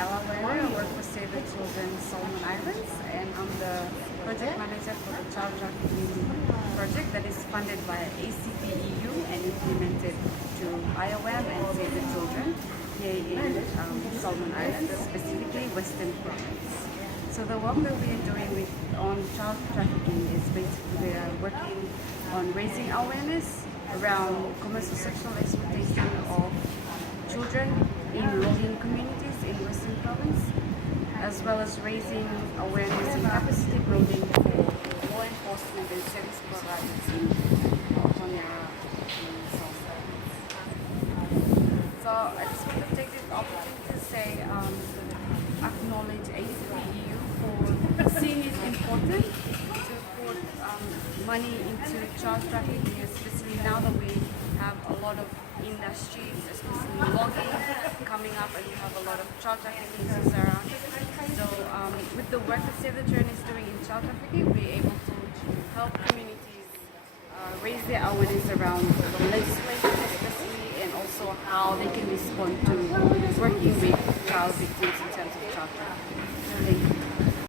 Wairiu. I work for Save the Children Solomon Islands, and I'm the project manager for the child trafficking project that is funded by ACP-EU and implemented to IOM and Save the Children here in Solomon Islands, specifically Western Province. So the work that we are doing on child trafficking is basically we are working on raising awareness around commercial sexual exploitation of children in logging communities in Western Province, as well as raising awareness and capacity building for law enforcement and service providers in Honiara and SoM. So I just want to take this opportunity to say, acknowledge ACP-EU for seeing it important to put money into child trafficking, especially now that we have a lot of industries, especially logging, coming up, and we have a lot of child trafficking cases around. So with the work that Save the Children is doing in child trafficking, we're able to help communities raise their awareness around the legislation especially, and also how they can respond to working with child victims in terms of child trafficking. Thank you.